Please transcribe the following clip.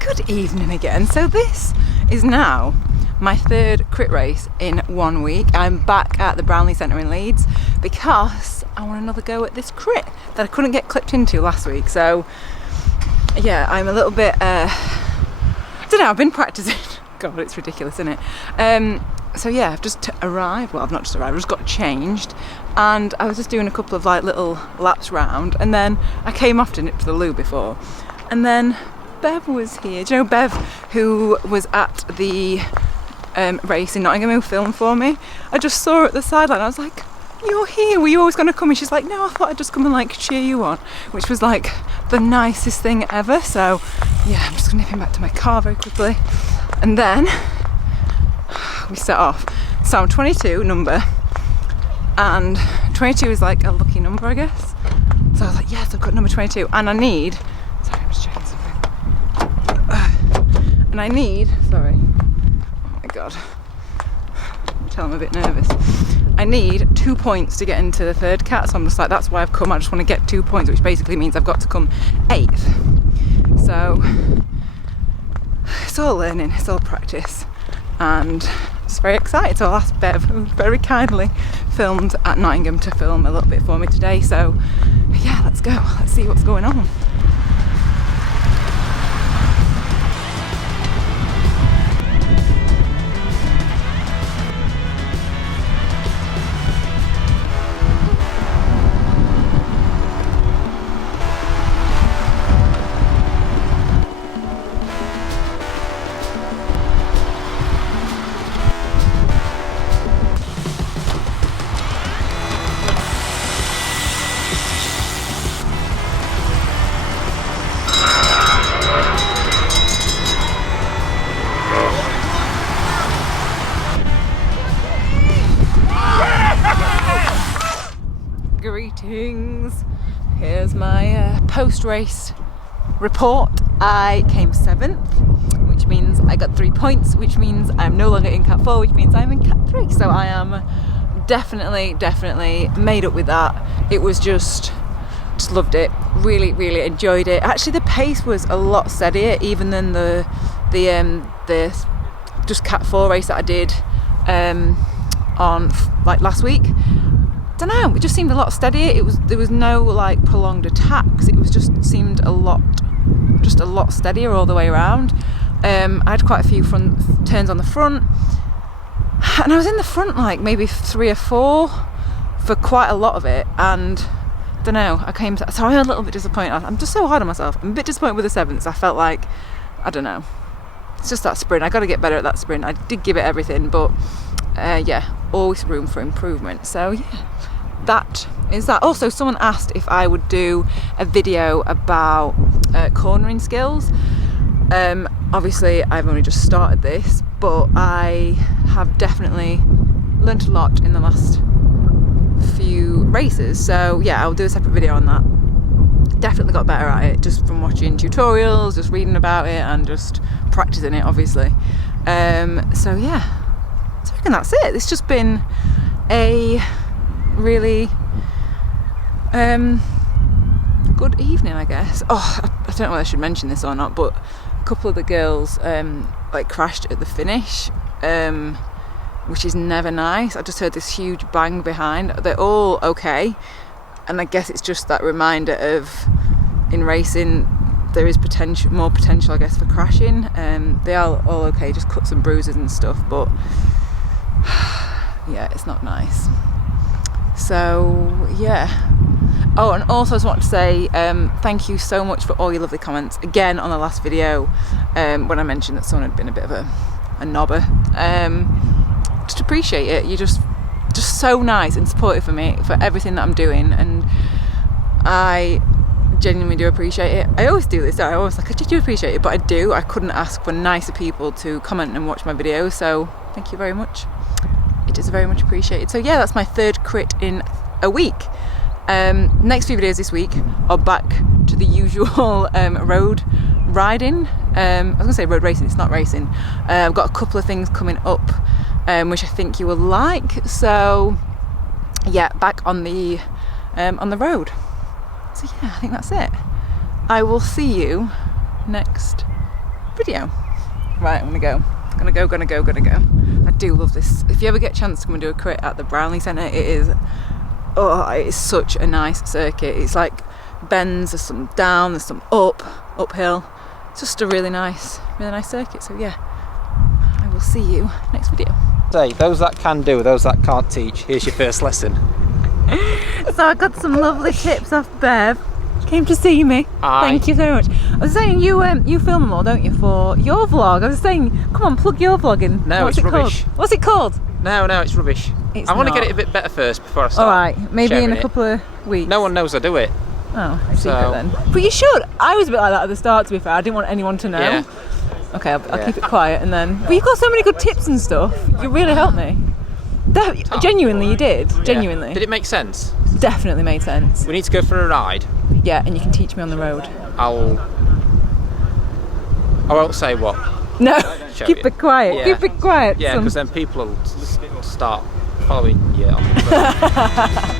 Good evening again. So this is now my third crit race in 1 week. I'm back at the Brownlee Centre in Leeds because I want another go at this crit that I couldn't get clipped into last week. So yeah, I'm a little bit, I don't know, I've been practicing. God, it's ridiculous, isn't it? So yeah, I've just arrived. Well, I've not just arrived, I've just got changed. And I was just doing a couple of like little laps round, and then I came off to nip to the loo before. And then Bev was here. Do you know Bev, who was at the race in Nottingham, who filmed for me? I just saw her at the sideline. I was like, "You're here, were you always going to come?" And she's like, "No, I thought I'd just come and like cheer you on," which was like the nicest thing ever. So yeah, I'm just nipping back to my car very quickly, and then we set off. So I'm 22 number, and 22 is like a lucky number, I guess. So I was like, yes, I've got number 22, and I need, sorry, I'm just checking something. And I need, sorry, oh my god, tell I'm a bit nervous. I need 2 points to get into the third cat, so I'm just like, that's why I've come. I just want to get 2 points, which basically means I've got to come 8th. So it's all learning, it's all practice, and I'm just very excited. So I'll ask Bev, who very kindly filmed at Nottingham, to film a little bit for me today. So yeah, let's go, let's see what's going on. Greetings. Here's my post-race report. I came 7th, which means I got 3 points, which means I'm no longer in Cat 4, which means I'm in Cat 3. So I am definitely made up with that. It was just loved it. Really enjoyed it. Actually, the pace was a lot steadier even than the just Cat 4 race that I did on like last week. Don't know, it just seemed a lot steadier. There was no like prolonged attacks. It was just seemed a lot steadier all the way around. I had quite a few front turns on the front, and I was in the front like maybe 3 or 4 for quite a lot of it. And don't know, so I'm a little bit disappointed. I'm just so hard on myself. I'm a bit disappointed with the 7th. I felt like, I don't know, it's just that sprint. I got to get better at that sprint. I did give it everything, but yeah, always room for improvement. So yeah, that is that. Also, someone asked if I would do a video about cornering skills. Obviously I've only just started this, but I have definitely learnt a lot in the last few races. So yeah, I'll do a separate video on that. Definitely got better at it just from watching tutorials, just reading about it, and just practicing it, obviously. So yeah, so I reckon that's it. It's just been a really good evening, I guess. I don't know whether I should mention this or not, but a couple of the girls like crashed at the finish, which is never nice. I just heard this huge bang behind. They're all okay, and I guess it's just that reminder of, in racing, there is more potential, I guess, for crashing. They are all okay, just cuts and bruises and stuff, but yeah, it's not nice. So yeah. Oh, and also I just want to say thank you so much for all your lovely comments again on the last video, when I mentioned that someone had been a bit of a knobber. Just appreciate it. You're just so nice and supportive for me, for everything that I'm doing, and I genuinely do appreciate it. I always do this. I always like, I do appreciate it, but I do. I couldn't ask for nicer people to comment and watch my videos, so thank you very much. It is very much appreciated. So yeah, that's my third crit in a week. Next few videos this week are back to the usual road riding. I was gonna say road racing, it's not racing. I've got a couple of things coming up which I think you will like. So yeah, back on the road. So yeah, I think that's it. I will see you next video. Right, I'm gonna go. I do love this. If you ever get a chance to come and do a crit at the Brownlee Centre, it is such a nice circuit. It's like bends, there's some down, there's some uphill. It's just a really nice circuit. So yeah, I will see you next video. Say, those that can do, those that can't teach, here's your first lesson. So I got some lovely tips off Bev. Came to see me. Aye. Thank you so much. I was saying you film them all, don't you, for your vlog? I was saying, come on, plug your vlog in. No, What's it's it rubbish. Called? What's it called? No, it's rubbish. It's I want to not. get it a bit better first before I start. Alright, maybe in sharing a couple of weeks. No one knows I do it. Oh, I see So- then. But you should. I was a bit like that at the start, to be fair. I didn't want anyone to know. Yeah. Okay, I'll Yeah. keep it quiet and then. But you got so many good tips and stuff. You really helped me. Genuinely, you did. Genuinely. Yeah. Did it make sense? Definitely made sense. We need to go for a ride. Yeah, and you can teach me on the road. I won't say what. No, Show keep you. it quiet. Yeah. Keep it quiet. Yeah, son. because then people will start following you on the road.